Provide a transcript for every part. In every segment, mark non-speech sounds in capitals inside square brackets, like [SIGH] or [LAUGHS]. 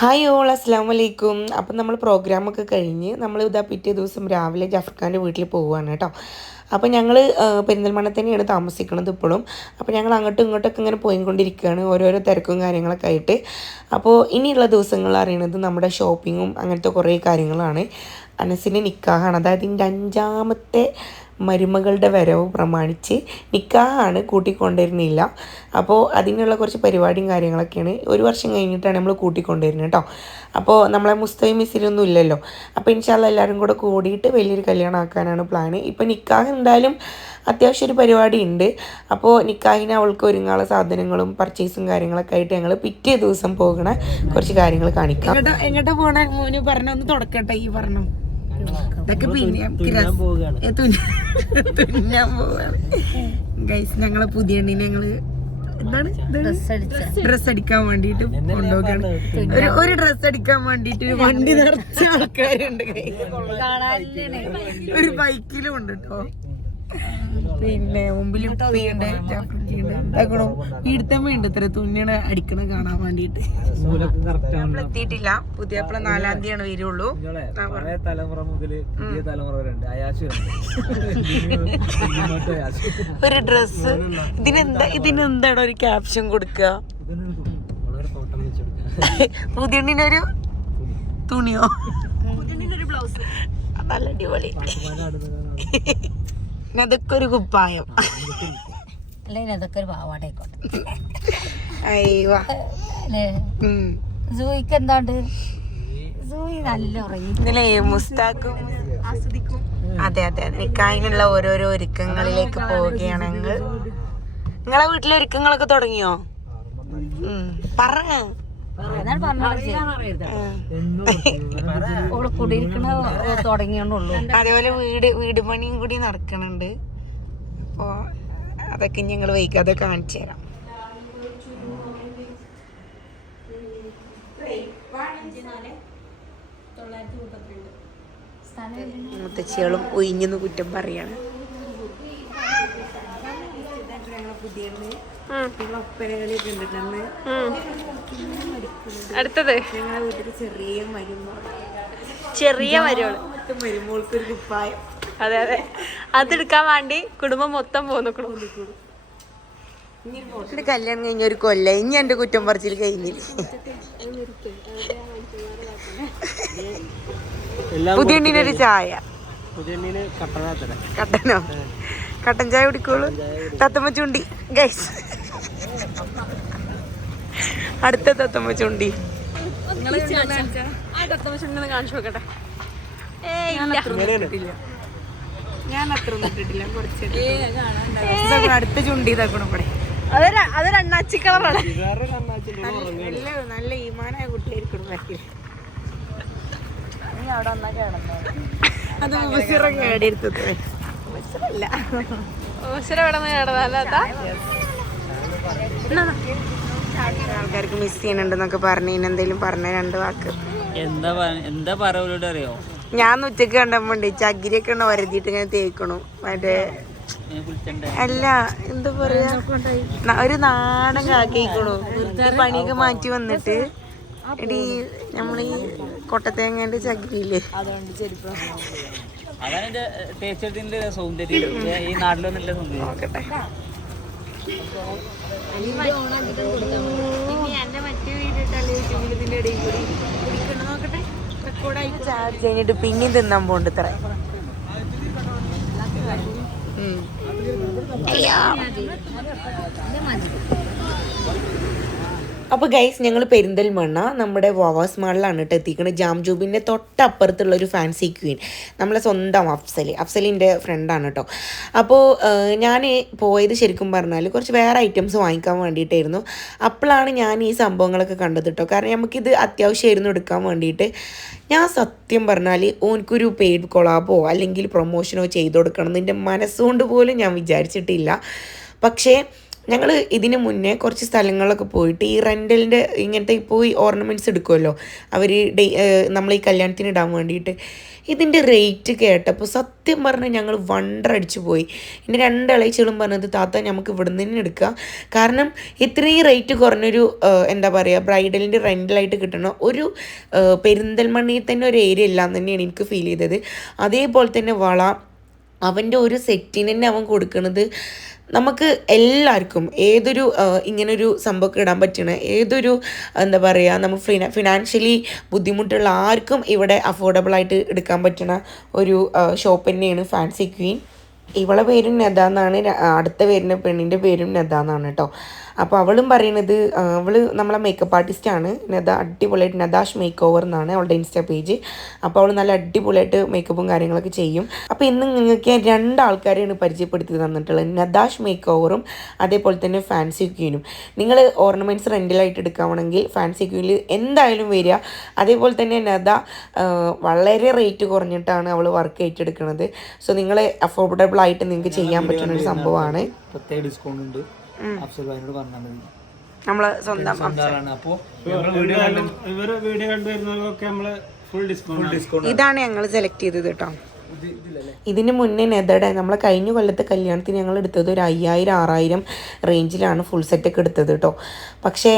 Hi all അസ്സാം വലൈക്കും അപ്പം നമ്മൾ പ്രോഗ്രാമൊക്കെ കഴിഞ്ഞ് നമ്മൾ ഇതാ പിറ്റേ ദിവസം രാവിലെ ജഫർഖാന്റെ വീട്ടിൽ പോവുകയാണ് കേട്ടോ. അപ്പോൾ ഞങ്ങൾ പെരിന്തൽമണ്ണ തന്നെയാണ് താമസിക്കുന്നത് ഇപ്പോഴും. അപ്പോൾ ഞങ്ങൾ അങ്ങോട്ടും ഇങ്ങോട്ടൊക്കെ ഇങ്ങനെ പോയിക്കൊണ്ടിരിക്കുകയാണ് ഓരോരോ തിരക്കും കാര്യങ്ങളൊക്കെ ആയിട്ട്. അപ്പോൾ ഇനിയുള്ള ദിവസങ്ങൾ അറിയണത് നമ്മുടെ ഷോപ്പിങ്ങും അങ്ങനത്തെ കുറേ കാര്യങ്ങളാണ്. അനസിന്റെ നിക്കാഹാണ്. അതായത് ഇതിന്റെ അഞ്ചാമത്തെ മരുമകളുടെ വരവ് പ്രമാണിച്ച് നിക്കാഹാണ് കൂട്ടിക്കൊണ്ടിരുന്നില്ല. അപ്പോൾ അതിനുള്ള കുറച്ച് പരിപാടിയും കാര്യങ്ങളൊക്കെയാണ് ഒരു വർഷം കഴിഞ്ഞിട്ടാണ് നമ്മൾ കൂട്ടിക്കൊണ്ടിരുന്നത് കേട്ടോ. അപ്പോൾ നമ്മളെ മുസ്തൈ മിസ്സിലൊന്നും ഇല്ലല്ലോ. അപ്പോൾ ഇൻഷാല്ല എല്ലാവരും കൂടെ കൂടിയിട്ട് വലിയൊരു കല്യാണം ആക്കാനാണ് പ്ലാന് ഇപ്പോൾ നിക്കാഹ് എന്തായാലും അത്യാവശ്യം ഒരു പരിപാടി ഉണ്ട്. അപ്പോൾ നിക്കാഹിന് അവൾക്ക് ഒരുങ്ങാനുള്ള സാധനങ്ങളും പർച്ചേസും കാര്യങ്ങളൊക്കെ ആയിട്ട് ഞങ്ങൾ പിറ്റേ ദിവസം പോകണ കുറച്ച് കാര്യങ്ങൾ കാണിക്കാം. എങ്ങോട്ടാ പോകണ മോന് പറഞ്ഞൊന്ന് തുടക്കട്ടെ ഈ പറഞ്ഞു. ഇതൊക്കെ പിന്നെ തുന്നാൻ പോവാണ് ഗൈസ് ഞങ്ങളെ പുതിയ എണ്ണിനെ ഞങ്ങൾ എന്താണ് ഡ്രസ് അടിക്കാൻ വേണ്ടിട്ട് കൊണ്ടുപോകാണ് ഒരു ഒരു ഡ്രസ് അടിക്കാൻ വേണ്ടിട്ട് വണ്ടി നിറച്ച ആൾക്കാരുണ്ട്. ഒരു ബൈക്കിലും ഉണ്ട് കേട്ടോ പിന്നെ മുമ്പിൽ ഉപ്പിയുണ്ട് ഇതാക്കണോ ഈടുത്തമ്മ ഉണ്ട് ഇത്ര തുന്നണ അടിക്കണ കാണാൻ വേണ്ടിട്ട്. എത്തിയിട്ടില്ല. പുതിയപ്പള നാലാം തീയതിയാണ് വരുള്ളൂ. പഴയ തലമുറ മുതൽ പുതിയ തലമുറ വരെ ഒരു ഡ്രസ് ഇതിനെന്താ ഇതിനെന്താണ് ഒരു ക്യാപ്ഷൻ കൊടുക്കുക വെച്ചെടുക്കാം പുതിയണ്ണിനൊരു തുണിയോ? നല്ല അടിപൊളി. അതൊക്കെ ഒരു കുപ്പായം അല്ലെങ്കിൽ അതൊക്കെ ഒരു സൂയിക്ക് എന്താണ്ട്? സൂയി നല്ല അതെ അതെ അതെ. നിക്കാഹിനുള്ള ഓരോരോ ഒരുക്കങ്ങളിലേക്ക് പോവുകയാണ് ഞങ്ങൾ നിങ്ങളെ വീട്ടിലെ ഒരുക്കങ്ങളൊക്കെ തുടങ്ങിയോ? ഉം. പറ ഓൾ കുടിയിരിക്കണ തുടങ്ങിയോണ്ടുള്ളൂ. അതേപോലെ വീട് വീട് പണിയും കൂടി നടക്കണുണ്ട്. അപ്പോൾ അതൊക്കെ ഞങ്ങൾ വൈകാതെ കാണിച്ചു തരാം. മുത്തച്ഛികളും ഒഴിഞ്ഞെന്ന് കുറ്റം പറയാണ്. അടുത്തത്? ഞങ്ങളെ വീട്ടിൽ ചെറിയ മരുമോൾ ചെറിയ മരുമോൾ മരുമോൾക്ക് ഒരു കുപ്പായം. അതെ അതെ. അതെടുക്കാൻ വേണ്ടി കുടുംബം മൊത്തം പോന്നു എന്റെ കല്യാണം കഴിഞ്ഞ ഒരു കൊല്ല. ഇനി എന്റെ കുറ്റം പറച്ചിൽ കഴിഞ്ഞില്ല? പുതിയണ്ണിനൊരു ചായ. കട്ടനോ? കട്ടൻ ചായ കുടിക്കോളൂ തത്തമ്മ ചുണ്ടി. ഗൈസ് അടുത്ത തത്തമ്മ ചുണ്ടി. കാണിച്ചു? നോക്കട്ടെ. ഞാൻ അത്ര ഇട്ടിട്ടില്ല കുറച്ച് ഇതാക്കണം, അടുത്ത ചുണ്ടി ഇതാക്കണം ഇവിടെ. അതൊരു അതൊരു അണ്ണാച്ചി കളറാണ്. നല്ല നല്ല ഈമാനായ കുട്ടിയായിരിക്കണം ബാക്കിൽ. അത് മുബസിറ കേടെടുത്തത് മുബസിറല്ല ഓശര ഇവിടെ നിന്ന് കേടതല്ലാത്ത ആൾക്കാർക്ക് മിസ് ചെയ്യണുണ്ടെന്നൊക്കെ പറഞ്ഞു എന്തെങ്കിലും പറഞ്ഞ രണ്ട് വാക്ക്. എന്താ എന്താ പറവലോട് അറിയോ? ഞാൻ ഉച്ചയ്ക്ക് കണ്ടപ്പോണ്ട് ചകിരിയൊക്കെ ഉണ്ട് ഒരതിയിട്ട് ഇങ്ങനെ തേക്കണു. മറ്റേ അല്ല എന്താ പറയാ? ഒരു നാടൻ കാക്കിക്കണു ഈ പണിയൊക്കെ മാറ്റി വന്നിട്ട്. എടി നമ്മളീ കൊട്ടത്തേങ്ങന്റെ ചകിരിയില്ലേ? അതാണ് സൗന്ദര്യം. ഈ നാട്ടിലൊന്നുമില്ല സൗന്ദര്യം. നോക്കട്ടെ. ചാർജ് കഴിഞ്ഞിട്ട് പിന്നെയും തിന്നാൻ പോണ്ട് ഇത്ര. ഉം. അപ്പോൾ ഗൈസ് ഞങ്ങൾ പെരിന്തൽമണ്ണ നമ്മുടെ വോവാസ് മാളിലാണ് കേട്ടോ എത്തിക്കുന്നത് ജാം ജൂബിന്റെ തൊട്ടപ്പുറത്തുള്ള ഒരു ഫാൻസി ക്വീൻ നമ്മളെ സ്വന്തം അഫ്സലി. അഫ്സലിന്റെ ഫ്രണ്ടാണ് കേട്ടോ അപ്പോൾ ഞാൻ പോയത് ശരിക്കും പറഞ്ഞാൽ കുറച്ച് വേറെ ഐറ്റംസ് വാങ്ങിക്കാൻ വേണ്ടിയിട്ടായിരുന്നു. അപ്പോഴാണ് ഞാൻ ഈ സംഭവങ്ങളൊക്കെ കണ്ടത് കേട്ടോ കാരണം നമുക്കിത് അത്യാവശ്യമായിരുന്നു എടുക്കാൻ വേണ്ടിയിട്ട്. ഞാൻ സത്യം പറഞ്ഞാൽ ഓനക്കൊരു പെയ്ഡ് കൊളാബോ അല്ലെങ്കിൽ പ്രൊമോഷനോ ചെയ്ത് കൊടുക്കണം എന്ന് മനസ്സുകൊണ്ട് പോലും ഞാൻ വിചാരിച്ചിട്ടില്ല. പക്ഷേ ഞങ്ങൾ ഇതിന് മുന്നേ കുറച്ച് സ്ഥലങ്ങളിലൊക്കെ പോയിട്ട് ഈ റെന്റലിന്റെ ഇങ്ങനത്തെ ഇപ്പോൾ ഈ ഓർണമെന്റ്സ് എടുക്കുമല്ലോ അവർ ഡേ നമ്മൾ ഈ കല്യാണത്തിന് ഇടാൻ വേണ്ടിയിട്ട്. ഇതിന്റെ റേറ്റ് കേട്ടപ്പോൾ സത്യം പറഞ്ഞാൽ ഞങ്ങൾ വണ്ടർ അടിച്ചു പോയി. എന്റെ രണ്ട് ഇളയിച്ചുകളും പറഞ്ഞത് താത്ത നമുക്ക് ഇവിടെ നിന്ന് എടുക്കുക കാരണം ഇത്രയും റേറ്റ് കുറഞ്ഞൊരു എന്താ പറയുക ബ്രൈഡലിന്റെ റെന്റലായിട്ട് കിട്ടണ ഒരു പെരിന്തൽമണ്ണിയിൽ തന്നെ ഒരു ഏരിയ ഇല്ലാന്ന് തന്നെയാണ് എനിക്ക് ഫീൽ ചെയ്തത്. അതേപോലെ തന്നെ വള അവന്റെ ഒരു സെറ്റിന് തന്നെ അവൻ കൊടുക്കുന്നത് നമുക്ക് എല്ലാവർക്കും ഏതൊരു ഇങ്ങനൊരു സംഭവമൊക്കെ ഇടാൻ പറ്റണ ഏതൊരു എന്താ പറയുക നമ്മൾ ഫിനാ ഫിനാൻഷ്യലി ബുദ്ധിമുട്ടുള്ള ആർക്കും ഇവിടെ അഫോർഡബിളായിട്ട് എടുക്കാൻ പറ്റണ ഒരു ഷോപ്പ് തന്നെയാണ് ഫാൻസി ക്വീൻ ഇവളെ പേരും നദ എന്നാണ്. അടുത്ത പേരിന്റെ പെണ്ണിന്റെ പേരും നദ എന്നാണ് കേട്ടോ അപ്പോൾ അവളും പറയണത് അവൾ നമ്മളെ മേക്കപ്പ് ആർട്ടിസ്റ്റാണ് നദ അടിപൊളിയായിട്ട് നദാഷ് മേക്ക് ഓവർ എന്നാണ് അവളുടെ ഇൻസ്റ്റാ പേജ് അപ്പോൾ അവൾ നല്ല അടിപൊളിയായിട്ട് മേക്കപ്പും കാര്യങ്ങളൊക്കെ ചെയ്യും. അപ്പോൾ ഇന്ന് നിങ്ങൾക്ക് രണ്ട് ആൾക്കാരെയാണ് പരിചയപ്പെടുത്തി തന്നിട്ടുള്ളത്. നദാഷ് മേക്ക് ഓവറും അതേപോലെ തന്നെ ഫാൻസി ക്യൂനും നിങ്ങൾ ഓർണമെന്റ്സ് റെന്റിലായിട്ട് എടുക്കുകയാണെങ്കിൽ ഫാൻസി ക്യൂനിൽ എന്തായാലും വരിക. അതേപോലെ തന്നെ നദ വളരെ റേറ്റ് കുറഞ്ഞിട്ടാണ് അവൾ വർക്ക് ഏറ്റെടുക്കുന്നത് സോ നിങ്ങളെ അഫോർഡബിൾ ആയിട്ട് നിങ്ങൾക്ക് ചെയ്യാൻ പറ്റുന്ന ഒരു സംഭവമാണ്. പ്രത്യേക ഡിസ്കൗണ്ട് ഉണ്ട്. അഫ്സൽ ഭായിനോട് പറഞ്ഞാൽ മതി നമ്മൾ സ്വന്തം അപ്പോൾ വീഡിയോ ഇവരെ വീഡിയോ കണ്ടുവരുന്നവർക്കൊക്കെ നമ്മൾ ഫുൾ ഡിസ്കൗണ്ട് ഡിസ്കൗണ്ട് ഇതാണ് ഞങ്ങൾ സെലക്ട് ചെയ്തത് കേട്ടോ ഇതിന് മുന്നേ നെതടെ നമ്മൾ കഴിഞ്ഞ കൊല്ലത്തെ കല്യാണത്തിന് ഞങ്ങൾ എടുത്തത് ഒരു അയ്യായിരം ആറായിരം റേഞ്ചിലാണ് ഫുൾ സെറ്റൊക്കെ എടുത്തത് കേട്ടോ പക്ഷേ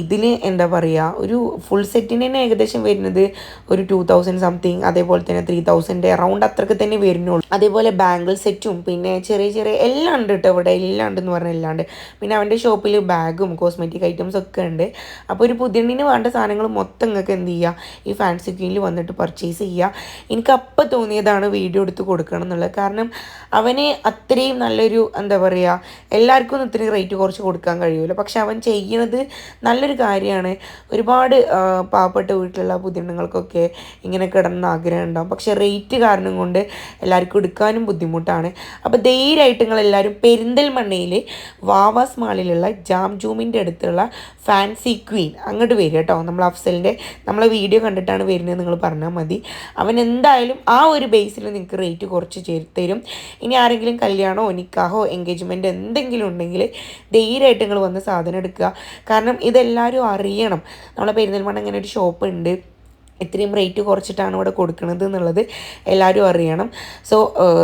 ഇതിന് എന്താ പറയുക ഒരു ഫുൾ സെറ്റിന് തന്നെ ഏകദേശം വരുന്നത് ഒരു ടു തൗസൻഡ് സംതിങ് അതേപോലെ തന്നെ ത്രീ തൗസൻഡ് അറൗണ്ട് അത്രയ്ക്ക് തന്നെ വരുന്നുള്ളൂ. അതേപോലെ ബാംഗിൾ സെറ്റും പിന്നെ ചെറിയ ചെറിയ എല്ലാം ഉണ്ട് കേട്ടോ ഇവിടെ എല്ലാം ഉണ്ടെന്ന് പറഞ്ഞാൽ എല്ലാം ഉണ്ട്. പിന്നെ അവന്റെ ഷോപ്പിൽ ബാഗും കോസ്മെറ്റിക് ഐറ്റംസ് ഒക്കെ ഉണ്ട്. അപ്പോൾ ഒരു പുതിയണ്ണിന് വേണ്ട സാധനങ്ങൾ മൊത്തം നിങ്ങൾക്ക് എന്ത് ചെയ്യുക ഈ ഫാൻസി ക്വീനിൽ വന്നിട്ട് പർച്ചേസ് ചെയ്യുക എനിക്ക് അപ്പം തോന്നിയതാണ് വീഡിയോ എടുത്ത് കൊടുക്കണം എന്നുള്ളത്. കാരണം അവന് അത്രയും നല്ലൊരു എന്താ പറയുക എല്ലാവർക്കും ഒന്നും ഇത്രയും റേറ്റ് കുറച്ച് കൊടുക്കാൻ കഴിയുമല്ലോ പക്ഷെ അവൻ ചെയ്യുന്നത് നല്ലൊരു കാര്യമാണ്. ഒരുപാട് പാവപ്പെട്ട വീട്ടിലുള്ള ബുദ്ധിമുട്ടുകൾക്കൊക്കെ ഇങ്ങനെ കിടന്ന ആഗ്രഹം ഉണ്ടാവും. പക്ഷെ റേറ്റ് കാരണം കൊണ്ട് എല്ലാവർക്കും എടുക്കാനും ബുദ്ധിമുട്ടാണ്. അപ്പോൾ ധൈര്യമായിട്ട് നിങ്ങളെല്ലാവരും പെരിന്തൽമണ്ണയിൽ വാവാസ് മാളിലുള്ള ജാം ജൂമിന്റെ അടുത്തുള്ള ഫാൻസി ക്വീൻ അങ്ങോട്ട് വരിക കേട്ടോ. നമ്മൾ അഫ്സലിന്റെ നമ്മളെ വീഡിയോ കണ്ടിട്ടാണ് വരുന്നത് നിങ്ങൾ പറഞ്ഞാൽ മതി. അവൻ എന്തായാലും ആ ഒരു ബേസിൽ നിങ്ങൾക്ക് റേറ്റ് കുറച്ച് തരും. ഇനി ആരെങ്കിലും കല്യാണമോ നിക്കാഹോ എൻഗേജ്മെന്റ് എന്തെങ്കിലും ഉണ്ടെങ്കിൽ ധൈര്യമായിട്ട് നിങ്ങൾ വന്ന് സാധനം എടുക്കുക. കാരണം ഇതെല്ലാവരും അറിയണം. നമ്മളെ പെരുന്നൽമണ്ണ ഇങ്ങനെ ഒരു ഷോപ്പ് ഉണ്ട്. ഇത്രയും റേറ്റ് കുറച്ചിട്ടാണ് ഇവിടെ കൊടുക്കുന്നത് എന്നുള്ളത് എല്ലാവരും അറിയണം. സോ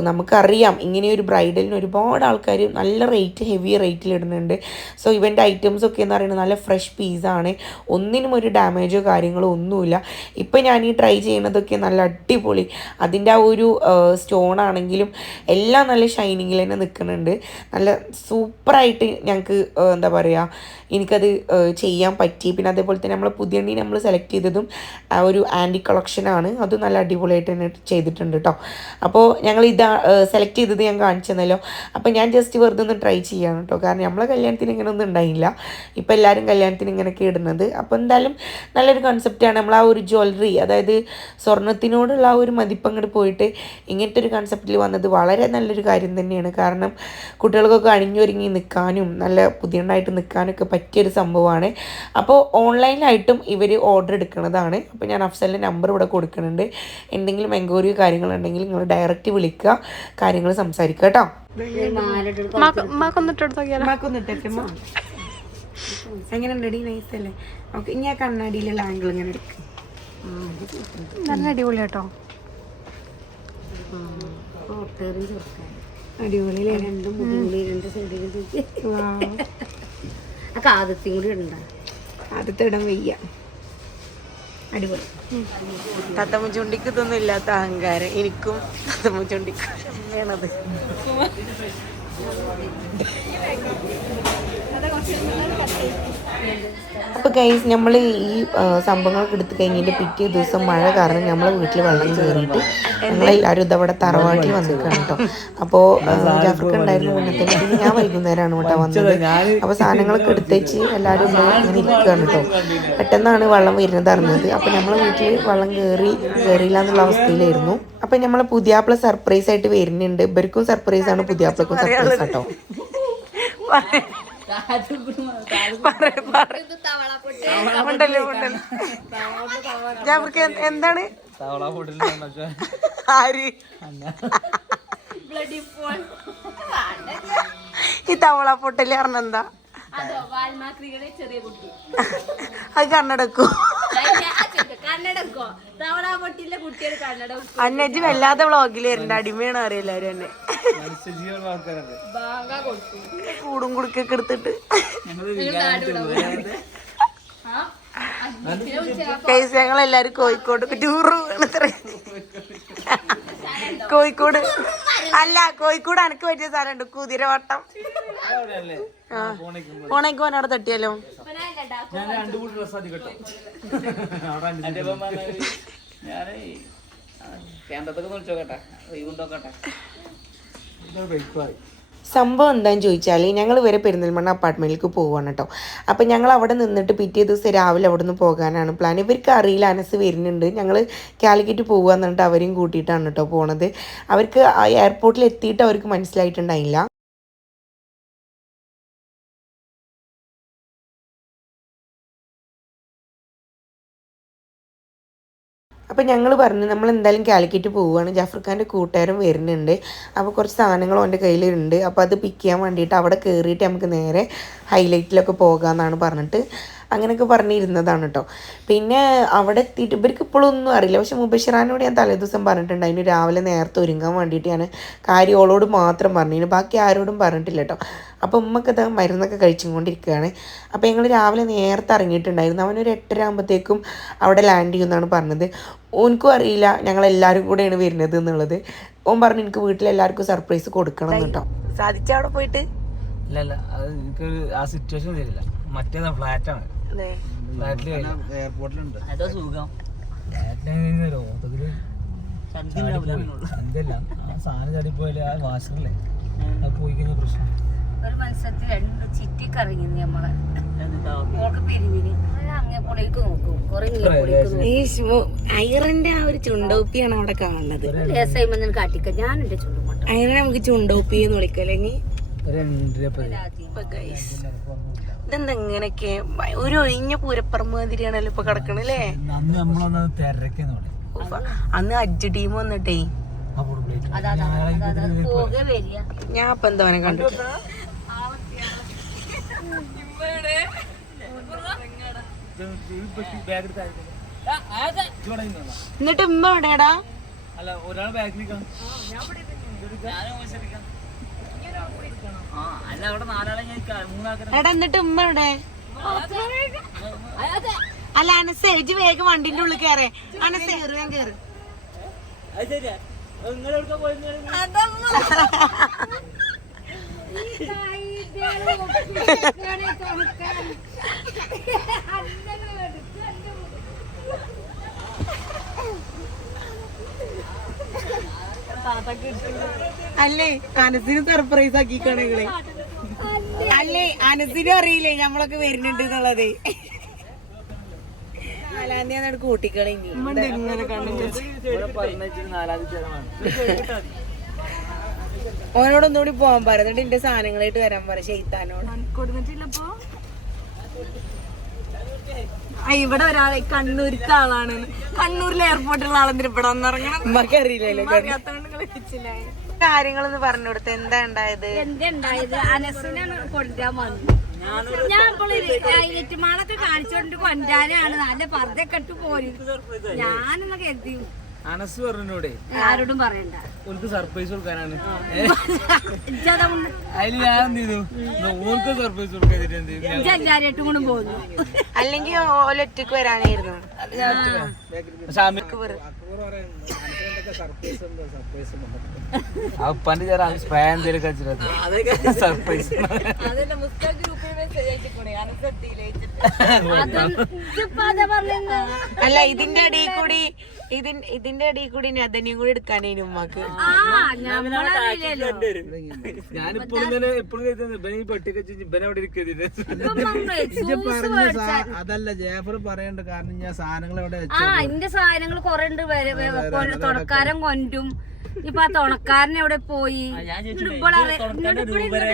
നമുക്കറിയാം. ഇങ്ങനെ ഒരു ബ്രൈഡലിന് ഒരുപാട് ആൾക്കാർ നല്ല റേറ്റ് ഹെവി റേറ്റിൽ ഇടുന്നുണ്ട്. സോ ഇവന്റെ ഐറ്റംസ് ഒക്കെ എന്ന് പറയുന്നത് നല്ല ഫ്രഷ് പീസാണ് ഒന്നിനും ഒരു ഡാമേജോ കാര്യങ്ങളോ ഒന്നുമില്ല. ഇപ്പം ഞാൻ ഈ ട്രൈ ചെയ്യുന്നതൊക്കെ നല്ല അടിപൊളി. അതിന്റെ ആ ഒരു സ്റ്റോൺ ആണെങ്കിലും എല്ലാം നല്ല ഷൈനിങ്ങിൽ തന്നെ നിൽക്കുന്നുണ്ട്. നല്ല സൂപ്പറായിട്ട് ഞങ്ങൾക്ക് എന്താ പറയുക എനിക്കത് ചെയ്യാൻ പറ്റി. പിന്നെ അതേപോലെ തന്നെ നമ്മൾ പുതിയ നമ്മൾ സെലക്ട് ചെയ്തതും ആ ഒരു ആന്റി കളക്ഷനാണ് അത് നല്ല അടിപൊളിയായിട്ട് തന്നെ ചെയ്തിട്ടുണ്ട് കേട്ടോ അപ്പോൾ ഞങ്ങൾ ഇതാ സെലക്ട് ചെയ്തത് ഞാൻ കാണിച്ചു തന്നല്ലോ അപ്പോൾ ഞാൻ ജസ്റ്റ് വെറുതെ ഒന്ന് ട്രൈ ചെയ്യാണ് കേട്ടോ കാരണം നമ്മളെ കല്യാണത്തിന് ഇങ്ങനെ ഒന്നും ഉണ്ടായില്ല. ഇപ്പോൾ എല്ലാവരും കല്യാണത്തിന് ഇങ്ങനെയൊക്കെ ഇടുന്നത്. അപ്പോൾ എന്തായാലും നല്ലൊരു കൺസെപ്റ്റാണ് നമ്മൾ ആ ഒരു ജ്വല്ലറി അതായത് സ്വർണത്തിനോടുള്ള ആ ഒരു മതിപ്പ് അങ്ങോട്ട് പോയിട്ട് ഇങ്ങനത്തെ ഒരു കൺസെപ്റ്റിൽ വന്നത് വളരെ നല്ലൊരു കാര്യം തന്നെയാണ്. കാരണം കുട്ടികൾക്കൊക്കെ അണിഞ്ഞൊരുങ്ങി നിൽക്കാനും നല്ല പുതിയണ്ടായിട്ട് നിൽക്കാനൊക്കെ പറ്റിയൊരു സംഭവമാണ്. അപ്പോൾ ഓൺലൈനായിട്ടും ഇവർ ഓർഡർ എടുക്കുന്നതാണ് അപ്പോൾ ഞാൻ അഫ്സലിന്റെ നമ്പർ ഇവിടെ കൊടുക്കുന്നുണ്ട്. എന്തെങ്കിലും എൻക്വയറി കാര്യങ്ങളുണ്ടെങ്കിൽ നിങ്ങൾ ഡയറക്റ്റ് വിളിക്കുക. കാര്യങ്ങൾ സംസാരിക്കുക കേട്ടോ. മാക്കൊന്നിട്ടെടുത്തോക്കിയാലോ? എങ്ങനെ ഉണ്ടടി നൈസ് അല്ലേ ഓക്കെ ഇനി ആ കണ്ണാടിയിലുള്ള ആംഗിൾ ഇങ്ങനെ എടുക്കും. നല്ല അടിപൊളി കേട്ടോ അടിപൊളി രണ്ടും സൈഡിലും ആദ്യത്തെ കൂടി ഇടണ്ട. ആദ്യത്തെ ഇടം വയ്യ. അടിപൊളി. തത്തമ്മ ചുണ്ടിക്ക് ഇതൊന്നും ഇല്ലാത്ത അഹങ്കാരം. എനിക്കും തത്തമ്മ ചുണ്ടിക്ക് വേണത്. അപ്പോൾ കൈ നമ്മൾ ഈ സംഭവങ്ങളൊക്കെ എടുത്തു കഴിഞ്ഞിട്ട് പിറ്റേ ദിവസം മഴ കാരണം നമ്മളെ വീട്ടിൽ വെള്ളം കയറിയിട്ട് ഞങ്ങളെല്ലാവരും ഇതവിടെ തറവാട്ടിൽ വന്നിരിക്കണം കേട്ടോ. അപ്പോൾ ജാഫർക്ക് ഉണ്ടായിരുന്നു മുന്നത്തെ ഞാൻ വൈകുന്നേരമാണ് കേട്ടോ വന്നത്. അപ്പോൾ സാധനങ്ങളൊക്കെ എടുത്തേച്ച് എല്ലാവരും ഇങ്ങനെ ഇരിക്കുകയാണ് കേട്ടോ. പെട്ടെന്നാണ് വെള്ളം വരുന്നത് അറിഞ്ഞത്. അപ്പോൾ നമ്മളെ വീട്ടിൽ വെള്ളം കയറി കയറിയില്ല എന്നുള്ള അവസ്ഥയിലായിരുന്നു. അപ്പം നമ്മളെ പുതിയാപ്പിള സർപ്രൈസ് ആയിട്ട് വരുന്നുണ്ട്. ഇവർക്കും സർപ്രൈസ് ആണ് പുതിയാപ്പിളക്കും സർപ്രൈസ് കേട്ടോ. എന്താണ്? ആര്? ഈ തവള പൊട്ടൽ പറഞ്ഞെന്താ എന്താ? ചെറിയ കുട്ടി. അത് കണ്ണടക്കു. അന്നജി വല്ലാത്ത വല്ലാതെ വ്ളോഗിൽ വരണ്ട അടിമയാണ് അറിയില്ല എല്ലാരും എന്നെ. കൂടും കുടുക്കൊക്കെ എടുത്തിട്ട്. ഞങ്ങൾ എല്ലാരും കോഴിക്കോട് ടൂറ് കോഴിക്കോട്. അല്ല കോഴിക്കോട് എനിക്ക് പറ്റിയ സ്ഥലമുണ്ട്. കുതിരവട്ടം. ആ. പോണേക്ക് പോകാൻ അവിടെ തട്ടിയാലോ? കേട്ടോ. സംഭവം എന്താണെന്ന് ചോദിച്ചാൽ ഞങ്ങൾ വരെ പെരിന്തൽമണ്ണ അപ്പാർട്ട്മെന്റിലേക്ക് പോവുകയാണ് കേട്ടോ. അപ്പോൾ ഞങ്ങൾ അവിടെ നിന്നിട്ട് പിറ്റേ ദിവസം രാവിലെ അവിടെ നിന്ന് പോകാനാണ് പ്ലാൻ ഇവർക്ക് അറിയില്ല അനസ് വരുന്നുണ്ട്. ഞങ്ങൾ കാലിക്കറ്റ് പോകുക എന്നിട്ട് അവരെയും കൂട്ടിയിട്ടാണ് കേട്ടോ പോണത്. അവർക്ക് എയർപോർട്ടിൽ എത്തിയിട്ട് അവർക്ക് മനസ്സിലായിട്ടുണ്ടായില്ല. അപ്പം ഞങ്ങൾ പറഞ്ഞു നമ്മൾ എന്തായാലും കാലിക്കറ്റ് പോവുകയാണ് ജാഫർ ഖാന്റെ കൂട്ടുകാരൻ വരുന്നുണ്ട്. അപ്പോൾ കുറച്ച് സാധനങ്ങൾ അവന്റെ കയ്യിലുണ്ട്. അപ്പോൾ അത് പിക്ക് ചെയ്യാൻ വേണ്ടിയിട്ട് അവിടെ കയറിയിട്ട് നമുക്ക് നേരെ ഹൈലൈറ്റിലൊക്കെ പോകാമെന്നാണ് പറഞ്ഞിട്ട് അങ്ങനെയൊക്കെ പറഞ്ഞിരുന്നതാണ് കേട്ടോ പിന്നെ അവിടെ എത്തിയിട്ട് ഇവർക്ക് ഇപ്പോഴും ഒന്നും അറിയില്ല. പക്ഷെ മുബഷിറാനോട് ഞാൻ തലേദിവസം പറഞ്ഞിട്ടുണ്ട്. അതിന് രാവിലെ നേരത്തെ ഒരുങ്ങാൻ വേണ്ടിയിട്ട് ഞാൻ കാര്യം ഓളോട് മാത്രം പറഞ്ഞു. ബാക്കി ആരോടും പറഞ്ഞിട്ടില്ല കേട്ടോ അപ്പോൾ ഉമ്മക്ക് അത് മരുന്നൊക്കെ കഴിച്ചും കൊണ്ടിരിക്കുകയാണ് അപ്പോൾ ഞങ്ങൾ രാവിലെ നേരത്തെ ഇറങ്ങിയിട്ടുണ്ടായിരുന്നു. അവനൊരു എട്ടര ആകുമ്പോഴത്തേക്കും അവിടെ ലാൻഡ് ചെയ്യുമെന്നാണ് പറഞ്ഞത്. ഓനക്കും അറിയില്ല ഞങ്ങൾ എല്ലാവരും കൂടെയാണ് വരുന്നത് എന്നുള്ളത്. ഓൻ പറഞ്ഞു എനിക്ക് വീട്ടിലെല്ലാവർക്കും സർപ്രൈസ് കൊടുക്കണം കേട്ടോ സാധിച്ച അവിടെ പോയിട്ട്? ഇല്ല ഇല്ല. അത് എനിക്ക് ആ സിറ്റുവേഷൻ തരില്ല. മറ്റേതാ ഫ്ലാറ്റാണ് എയർപോർട്ടിലുണ്ട് അതോ സുഖം. എന്തല്ല ആ സാധനം ചാടിപ്പോയാലേ ആ വാഷറല്ലേ അത് പോയി കഴിഞ്ഞാൽ പ്രശ്നം. ഒരു മത്സരത്തിൽ രണ്ട് ചിറ്റി കറങ്ങി നമ്മളെ എന്നിട്ടോ? മോൾക്ക് പിരിഞ്ഞിന് അങ്ങേ പൊളിക്ക് നോക്കും. കുറെ ഈ ഐറിന്റെ ആ ഒരു ചുണ്ടോപ്പിയാണ് അവിടെ കാണുന്നത്. ഞാൻ എന്റെ അതിനെ നമുക്ക് ചുണ്ടോപ്പി എന്ന് വിളിക്കും അല്ലെങ്കിൽ രണ്ടര ഇതെന്താ ഇങ്ങനെയൊക്കെ? ഒരു ഒഴിഞ്ഞ പൂരപ്പറമ്പ് മാതിരിയാണല്ലോ ഇപ്പൊ കിടക്കണല്ലേ അന്ന് നമ്മളൊന്ന് തിരക്കെന്ന് അന്ന് അജ്ജ് ടീം വന്നിട്ടേ. ഞാൻ ഇപ്പൊ എന്തോനെ കണ്ടു എന്നിട്ട് ഉമ്മ എവിടെയാടാ? അല്ല ഒരാൾ ബാക്കിലേക്കാണ് എടാ എന്നിട്ട് ഉമ്മ എവിടെ? അല്ല അനസേ ഇജ്ജ് വേഗം വണ്ടിന്റെ ഉള്ളിൽ കയറേ അനസേ കയറി ഞാൻ കയറി അല്ലേ? അനസിന് സർപ്രൈസ് ആക്കിക്കാണ് നിങ്ങളെ അല്ലേ? അനസിനും അറിയില്ലേ നമ്മളൊക്കെ വരുന്നുണ്ട് എന്നുള്ളത്? നാലാം തീയതി ആണ് കൂട്ടിക്കളി ഓനോട് ഒന്നുകൂടി പോകാൻ പറ. എന്നിട്ട് എന്റെ സാധനങ്ങളായിട്ട് വരാൻ പറ ഷെയ്ത്താനോട് ആ, ഇവിടെ ഒരാളെ കണ്ണൂരിത്തെ ആളാണ്. കണ്ണൂരിലെ എയർപോർട്ടിലുള്ള ആളെന്തിന് ഇവിടെ വന്നിറങ്ങണം അറിയില്ലല്ലോ കാര്യങ്ങളൊന്ന് പറഞ്ഞു കൊടുത്ത എന്താ ഉണ്ടായത്? എന്റെ അനസിനാണ് കൊണ്ടുവരാൻ വന്നു ഞാൻ ഇപ്പോൾ ഹൈലൈറ്റ് മാളൊക്കെ കാണിച്ചോണ്ട് കൊണ്ടാനാണ് നല്ല പർദ്ദയൊക്കെ ഇട്ട് പോരും. ഞാനൊന്ന് കരുതി. അനസ് പറഞ്ഞോടെ ആരോടും പറയണ്ട. സർപ്രൈസ് കൊടുക്കാനാണ്. അതിൽ ഞാൻ എന്ത് ചെയ്തു? ഓർക്ക് സർപ്രൈസ് കൊടുക്കാതിട്ട് എന്ത് ചെയ്തു? അല്ലെങ്കിൽ ഓലൊറ്റക്ക് വരാനായിരുന്നു. അപ്പന്റെ ചേരാ സ്പ്രേ എന്തെങ്കിലും കഴിച്ചിട്ട് സർപ്രൈസ് അല്ല ഇതിന്റെ അടിയിൽ കൂടി ഇതിൻ ഇതിന്റെ അടിയിൽ കൂടി നദനെയും കൂടി എടുക്കാനേ ഉമ്മക്ക്. എപ്പോഴും ഇവനെ ഇവനെ അവിടെ ഇരിക്കരുത് അതല്ല ജേഫർ പറയണ്ട കാരണം ഞാൻ സാധനങ്ങൾ അവിടെ ആ ഇന്റെ സാധനങ്ങൾ കൊറേ ഉണ്ട് വരെ- വരെ- കൊ- തുണക്കാരൻ കൊണ്ടും ഇപ്പൊ ആ തുണക്കാരൻ എവിടെ പോയി?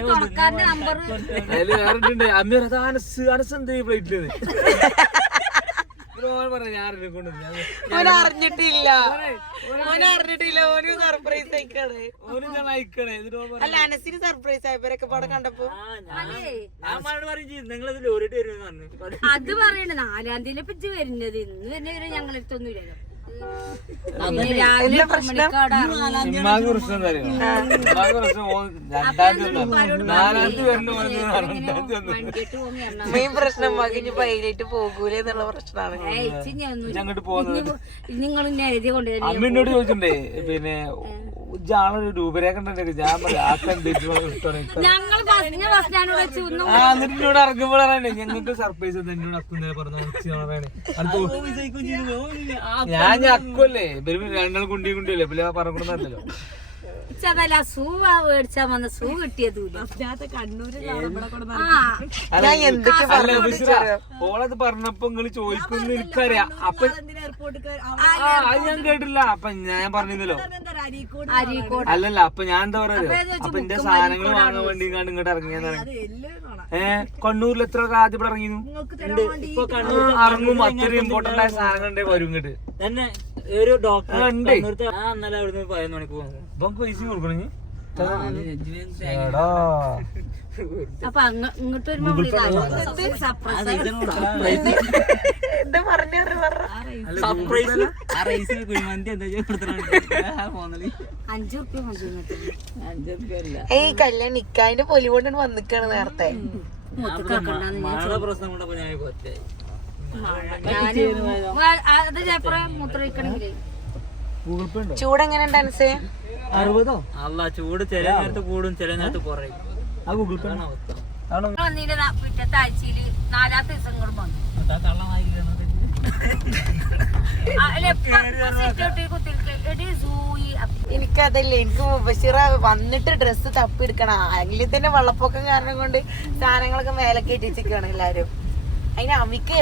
തുണക്കാരന്റെ നമ്പർ അറിഞ്ഞിട്ടില്ല. അറിഞ്ഞിട്ടില്ല. ഓന് സർപ്രൈസ് ആയിക്കണേ. അല്ല അനസിന് സർപ്രൈസ് ആയവരൊക്കെ പാടെ കണ്ടപ്പോ? അത് പറയണ്ട നാലാം തീയതി ഇപ്പൊ വരുന്നത്. ഇന്ന് തന്നെ വരെ ഞങ്ങളെടുത്തൊന്നും ഇല്ലല്ലോ. രാവിലെ. ഇമ്മാക്ക് പ്രശ്നം? എന്താ അറിയോ? ഇമ്മാക്ക് പ്രശ്നം ഓൻ രണ്ടാം തീയതി വന്നു. നാലാം തീയതി വരണ്ട ഓന് രണ്ടാം തീയതി വന്നു. വണ്ടിയിട്ട് പോകുമ്പോ എറണാകുളം. മെയിൻ പ്രശ്നം മകിഞ്ഞ് പൈലറ്റ് പോകൂലേ എന്നുള്ള പ്രശ്നമാണ്. ഞാൻ അങ്ങോട്ട് പോകുന്നത് നിങ്ങൾ എഴുതി കൊണ്ടുവരും അമ്മ എന്നോട് ചോദിച്ചിട്ടുണ്ടേ പിന്നെ ഇജ്ജാളൊരു രൂപരേഖ ഉണ്ടെങ്കിൽ ഞാൻ പറയാം ആ കണ്ടിട്ട് ഞങ്ങൾ ബസ്സിന് ബസ് സ്റ്റാൻഡിൽ വെച്ച് ഒന്നും ആ എന്നിട്ട് എന്നോട് ഇറങ്ങുമ്പോഴാണ് ഞങ്ങൾക്ക് സർപ്രൈസ് എന്നോട് അക്കുന്നേ പറഞ്ഞു ഞാൻ ഞാൻ രണ്ടാൾ കുണ്ടി കുണ്ടിയല്ലേ പിന്നെ പറഞ്ഞല്ലോ ഇച്ചതല്ല സൂ മേടിച്ചാ വന്ന സൂ ഓളത് പറഞ്ഞപ്പോ നിങ്ങൾ ചോദിക്കുന്നു എനിക്കറിയാം. അപ്പൊ ആ അത് ഞാൻ കേട്ടില്ല. അപ്പൊ ഞാൻ പറഞ്ഞിരുന്നല്ലോ അല്ലല്ല അപ്പൊ ഞാൻ എന്താ പറയാ അപ്പൊ എന്റെ സാധനങ്ങൾ വാങ്ങാൻ വേണ്ടി ഇങ്ങോട്ട് ഇങ്ങോട്ട് ഇറങ്ങിയതാണ്. ഏ കണ്ണൂരിൽ എത്ര ആദ്യം ഇറങ്ങിയിരുന്നു? ഇറങ്ങും. അത്ര ഇമ്പോർട്ടന്റ് ആയ സാധനങ്ങൾ വരും ഇങ്ങോട്ട് തന്നെ ഒരു ഡോക്ടർ പതിനൊന്ന് മണിക്ക് പോകുന്നു ഇപ്പൊ പൈസ കൊടുക്കണെങ്കിൽ അപ്പൊ അങ്ങ- ഇങ്ങോട്ട് കല്യാണം കൊണ്ട് വന്നിക്കാണ് നേരത്തെ. പ്രശ്നം കൊണ്ടപ്പോ ഞാൻ അത് ചൂട് എങ്ങനെ ഡാൻസ് അറുപതോ? അല്ല ചൂട് ചില നേരത്ത് കൂടും ചില നേരത്ത് കുറയും. ആ ഗൂഗിൾ പേ പിറ്റത്തെ നാലാമത്തെ ദിവസം ഇങ്ങോട്ട് വന്നു. എനിക്കതല്ലേ എനിക്ക് ബഷീറ വന്നിട്ട് ഡ്രസ്സ് തപ്പി എടുക്കണം. അല്ലെങ്കിൽ തന്നെ വെള്ളപ്പൊക്കം കാരണം കൊണ്ട് സാധനങ്ങളൊക്കെ മേലെ കയറ്റിച്ചിരിക്കണം എല്ലാരും. അതിന് അമിക്ക്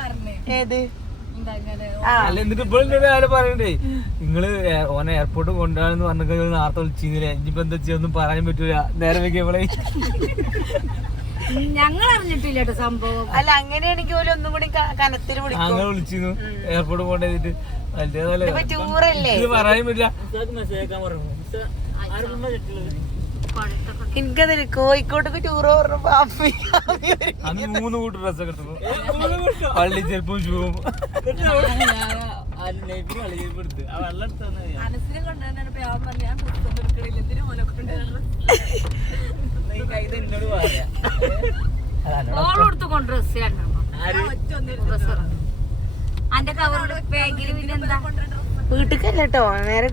പറഞ്ഞു? ഏത്? അല്ല എന്നിട്ട് ഇപ്പോൾ എന്നോട് ആര് പറയണ്ടേ? നിങ്ങൾ ഓനെ എയർപോർട്ട് കൊണ്ടുപോകാന്ന് പറഞ്ഞ നേരത്തെ വിളിച്ചിരുന്നില്ലേ ഇനിയിപ്പോ എന്താ ചെയ്യാന്നും പറയാൻ പറ്റൂല. നേരെ വെക്കിയപ്പോളെ ഞങ്ങൾ അറിഞ്ഞിട്ടില്ല കേട്ടോ സംഭവം. അല്ല അങ്ങനെയാണെങ്കിൽ പോലും ഒന്നും കൂടി കനത്തിൽ വിളിക്കും. അങ്ങനെ വിളിച്ചിരുന്നു എയർപോർട്ട് കൊണ്ടുപോയിട്ട് പറയാൻ പറ്റില്ല. എനിക്കതില്ല കോഴിക്കോട്ടേക്ക് ടൂർ പറഞ്ഞപ്പോ അമ്മി അമ്മി ഒരു- അന്ന് മൂന്ന് കൂട്ടർ ഡ്രസ്സൊക്കെ എടുത്തു പള്ളി ചെരുപ്പും ഷൂവും കേട്ടോ നേരെ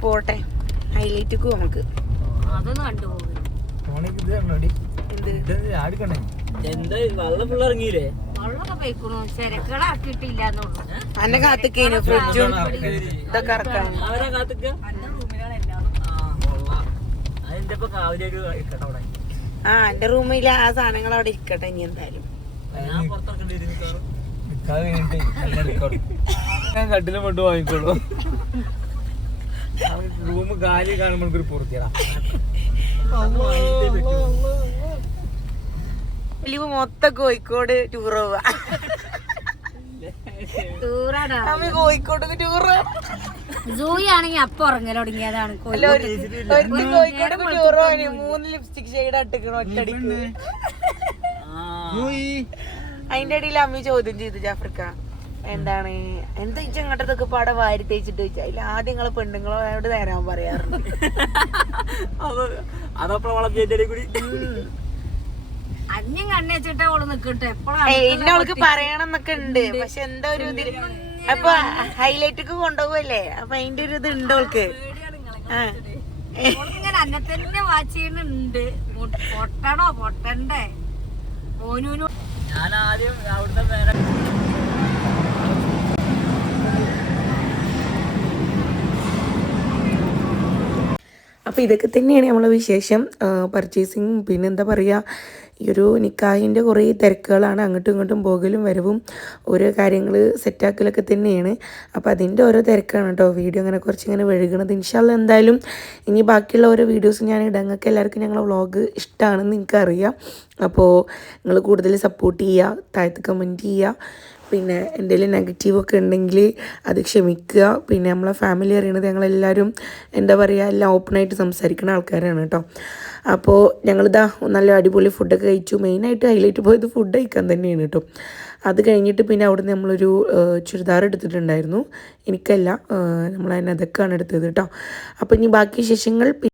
പോട്ടെ. ഹൈലൈറ്റ് നമുക്ക്. അതൊന്നും കണ്ടുപോകും അന്നെ കാത്തിക്കേനു ഫ്രിഡ്ജും ഇതൊക്കെ ആ കൊള്ളാം. അതിന്റെ ഇപ്പൊ കാവലിയൊരു ഇക്കട്ടെ അവിടെ. ആ എന്റെ റൂമിൽ ആ സാധനങ്ങൾ അവിടെ ഇരിക്കട്ടെ ഇനി എന്തായാലും. ഞാൻ കട്ടിലും കൊണ്ട് വാങ്ങിക്കോളൂ റൂം കാലി കാണുമ്പോൾ ഒരു പൂർത്തിയാ ലീവ് മൊത്തം കോഴിക്കോട് ടൂർ പോവാ. കോഴിക്കോട് ടൂർ ആണെങ്കിൽ അപ്പൊ ഉറങ്ങൽ തുടങ്ങിയതാണ് കോഴിക്കോട്. ടൂർ പോവാന് മൂന്ന് ലിപ്സ്റ്റിക് ഷെയ്ഡ് ഇട്ടിക്കണ ഒറ്റടിക്ക് ആ അതിന്റെ ഇടയിൽ അമ്മി ചോദ്യം ചെയ്തു ജാഫ്രിക്ക എന്താണ്? എന്താ ഇച്ച അങ്ങോട്ടതൊക്കെ പാടെ വാരി തേച്ചിട്ട് ചോദിച്ചാ? അതിൽ ആദ്യം നിങ്ങളെ പെണ്ണുങ്ങളോട് തരാൻ പറയാറുണ്ട്. അത് [LAUGHS] അതപ്പോ വളം ചെയ്തേ കൂടി? അന്യം കണ്ണേച്ചിട്ടാ ഓൾ നിക്കട്ടെ എപ്പോഴാണ് ഏയ്, അവൾക്ക് പറയണം എന്നൊക്കെ ഉണ്ട്. പക്ഷെ എന്താ ഒരു ഇതിൽ അപ്പൊ ഹൈലൈറ്റ് കൊണ്ടുപോകല്ലേ അപ്പൊ അതിന്റെ ഒരു ഇത് ഉണ്ട് അവൾക്ക് ആ. ഇങ്ങനെ അന്നെ തന്നെ വാച്ച് ചെയ്യുന്നുണ്ട്. പൊട്ടണോ? പൊട്ടണ്ടേ? ഓനൂനു ഞാൻ ആദ്യം അവിടുത്തെ അപ്പോൾ ഇതൊക്കെ തന്നെയാണ് നമ്മളെ വിശേഷം. പർച്ചേസിങ് പിന്നെ എന്താ പറയുക ഈ ഒരു നിക്കാഹിന്റെ കുറേ തിരക്കുകളാണ് അങ്ങോട്ടും ഇങ്ങോട്ടും പോകലും വരവും ഓരോ കാര്യങ്ങൾ സെറ്റാക്കലൊക്കെ തന്നെയാണ്. അപ്പോൾ അതിന്റെ ഓരോ തിരക്കാണ് കേട്ടോ. വീഡിയോ അങ്ങനെ കുറച്ച് ഇങ്ങനെ വഴുകണത് ഇൻഷാല്ല എന്തായാലും ഇനി ബാക്കിയുള്ള ഓരോ വീഡിയോസ് ഞാൻ ഇടാം. നിങ്ങൾക്ക് എല്ലാവർക്കും ഞങ്ങളെ വ്ളോഗ് ഇഷ്ടമാണെന്ന് എനിക്കറിയാം അപ്പോൾ നിങ്ങൾ കൂടുതൽ സപ്പോർട്ട് ചെയ്യുക താഴത്ത് കമന്റ് ചെയ്യുക പിന്നെ എന്തെങ്കിലും നെഗറ്റീവൊക്കെ ഉണ്ടെങ്കിൽ അത് ക്ഷമിക്കുക. പിന്നെ നമ്മളെ ഫാമിലി അറിയണത് ഞങ്ങളെല്ലാവരും എന്താ പറയുക എല്ലാം ഓപ്പണായിട്ട് സംസാരിക്കുന്ന ആൾക്കാരാണ് കേട്ടോ അപ്പോൾ ഞങ്ങളിതാ നല്ല അടിപൊളി ഫുഡൊക്കെ കഴിച്ചു. മെയിനായിട്ട് ഹൈലൈറ്റ് പോയത് ഫുഡ് കഴിക്കാൻ തന്നെയാണ് കേട്ടോ അത് കഴിഞ്ഞിട്ട് പിന്നെ അവിടെ നിന്ന് നമ്മളൊരു ചുരിദാർ എടുത്തിട്ടുണ്ടായിരുന്നു. എനിക്കല്ല അതൊക്കെയാണ് എടുത്തത് കേട്ടോ അപ്പോൾ ഇനി ബാക്കി വിശേഷങ്ങൾ